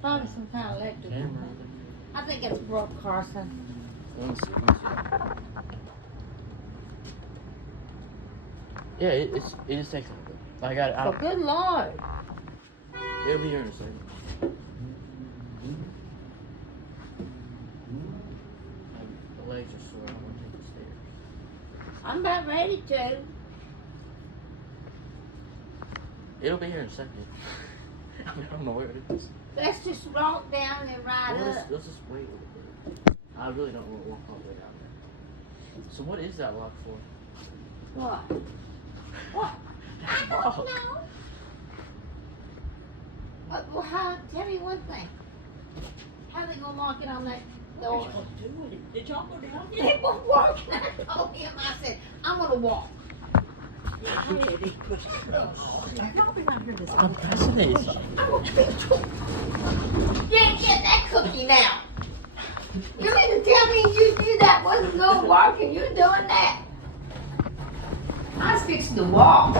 Probably some kind of electric. Camera. I think it's broke, Carson. Let me see. Yeah, it just takes a little bit. I got it. Oh, good Lord. It'll be here in a second. The legs are sore. I don't want to take the stairs. I'm about ready to. It'll be here in a second. I don't know where it is. Let's just walk down and ride Well, up. let's just wait a little bit. I really don't want to walk all the way down there. So what is that lock for? What? What? I don't know. Well, tell me one thing. How they gonna lock it on that door? Did y'all go down? It won't work. I told him, I said, I'm gonna walk. Y'all be right here this I'm fascinated. You ain't get that cookie now. You mean to tell me you knew that wasn't gonna work and you're doing that? I was fixing to walk.